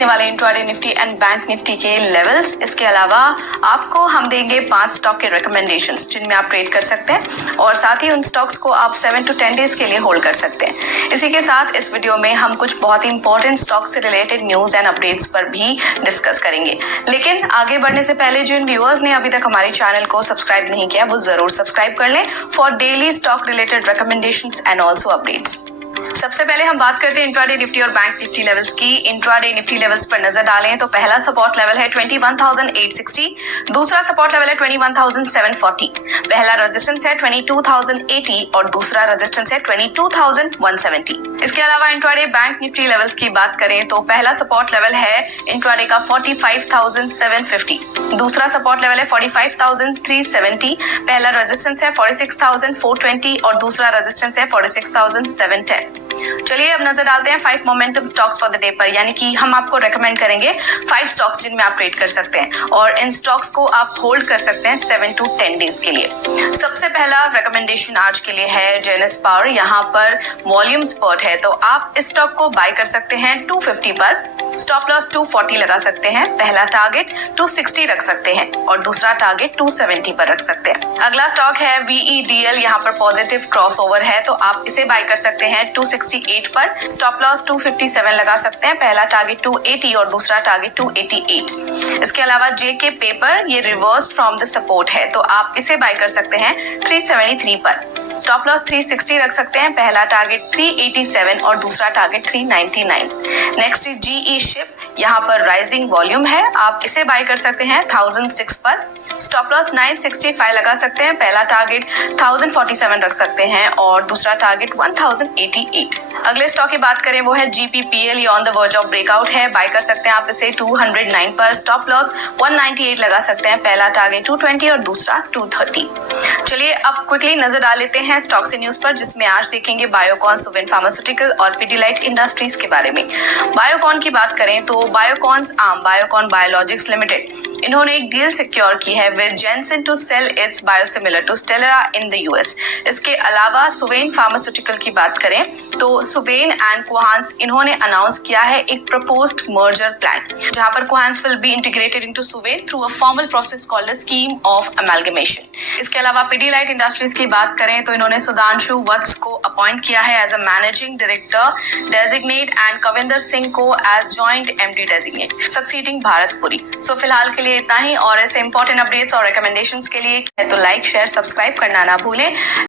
वाले intraday Nifty and bank Nifty के levels. इसके अलावा आपको हम देंगे 5 स्टॉक के रिकमेंडेशंस जिनमें आप ट्रेड कर सकते हैं और साथ ही उन स्टॉक्स को आप 7 to 10 डेज के लिए होल्ड कर सकते हैं। इसी के साथ इस वीडियो में हम कुछ बहुत ही इंपॉर्टेंट स्टॉक से रिलेटेड न्यूज एंड अपडेट्स पर भी डिस्कस करेंगे। लेकिन आगे बढ़ने से पहले जिन व्यूअर्स ने अभी तक हमारे चैनल को सब्सक्राइब नहीं किया वो जरूर सब्सक्राइब कर लें for daily stock related recommendations and also updates. सबसे पहले हम बात करते हैं इंट्राडे निफ्टी और बैंक निफ्टी लेवल्स की। इंट्राडे निफ्टी लेवल्स पर नजर डालें तो पहला सपोर्ट लेवल है 21,860, दूसरा सपोर्ट लेवल है 21,740, पहला रेजिस्टेंस है 22,080 और दूसरा रेजिस्टेंस है 22,170। इसके अलावा इंट्राडे बैंक निफ्टी लेवल्स की बात करें तो पहला सपोर्ट लेवल है इंट्राडे का 45,750, दूसरा सपोर्ट लेवल है 45,370, पहला रेजिस्टेंस है 46,420 और दूसरा रेजिस्टेंस है 46,710। चलिए अब नजर डालते हैं 5 momentum stocks for the day पर, यानी कि हम आपको रेकमेंड करेंगे 5 स्टॉक्स जिनमें आप ट्रेड कर सकते हैं और इन स्टॉक्स को आप होल्ड कर सकते हैं 7 to 10 डेज के लिए। सबसे पहला रेकमेंडेशन आज के लिए है जेनेस पावर। यहाँ पर वॉल्यूम स्पर्ट है तो आप इस स्टॉक को बाय कर सकते हैं 250 पर, स्टॉप लॉस 240 लगा सकते हैं, पहला टारगेट 260 रख सकते हैं और दूसरा टारगेट 270 पर रख सकते हैं। अगला स्टॉक है VEDL। यहाँ पर पॉजिटिव क्रॉसओवर है तो आप इसे बाय कर सकते हैं 268 पर, स्टॉप लॉस 257 लगा सकते हैं, पहला टारगेट 280 और दूसरा टारगेट 288। इसके अलावा JK पेपर ये रिवर्स्ड फ्रॉम द सपोर्ट है तो आप इसे बाय कर सकते हैं 373 पर, स्टॉप लॉस 360 रख सकते हैं, पहला टारगेट 387 और दूसरा टारगेट 399। Next GE ship. यहाँ पर राइजिंग वॉल्यूम है, आप इसे बाय कर सकते हैं 1006 पर, स्टॉप लॉस 965 लगा सकते हैं, पहला टारगेट 1047 रख सकते हैं और दूसरा टारगेट 1088। अगले स्टॉक की बात करें वो है GPPL। ये on the verge of breakout है, बाय कर सकते हैं आप इसे 209 पर, स्टॉप लॉस 198 लगा सकते हैं, पहला टारगेट 220 और दूसरा 230। चलिए अब क्विकली नजर डाल लेते हैं स्टॉक से न्यूज पर, जिसमें आज देखेंगे बायोकॉन, सुवेन फार्मास्यूटिकल और पिडिलाइट इंडस्ट्रीज के बारे में। बायोकॉन की बात करें तो बायोकॉन बायोलॉजिक्स लिमिटेड इन्होंने एक डील सिक्योर की है with Janssen to sell its biosimilar to Stelara in the US। इसके अलावा सुवेन फार्मास्यूटिकल की बात करें तो सुवेन एंड कोहांस इन्होंने अनाउंस किया है एक प्रपोज्ड मर्जर प्लान, जहां पर Cohance will be integrated into Suven through a formal process called a scheme of amalgamation. इसके अलावा पिडिलाइट इंडस्ट्रीज की बात करें तो इन्होंने सुधांशु वत्स को अपॉइंट किया है as a managing director designate and Kavinder Singh को as joint MD designate succeeding भारतपुरी। सो फिलहाल के लिए इतना ही और ऐसे इंपॉर्टेंट अपडेट्स और रिकमेंडेशंस के लिए तो लाइक शेयर सब्सक्राइब करना ना भूलें।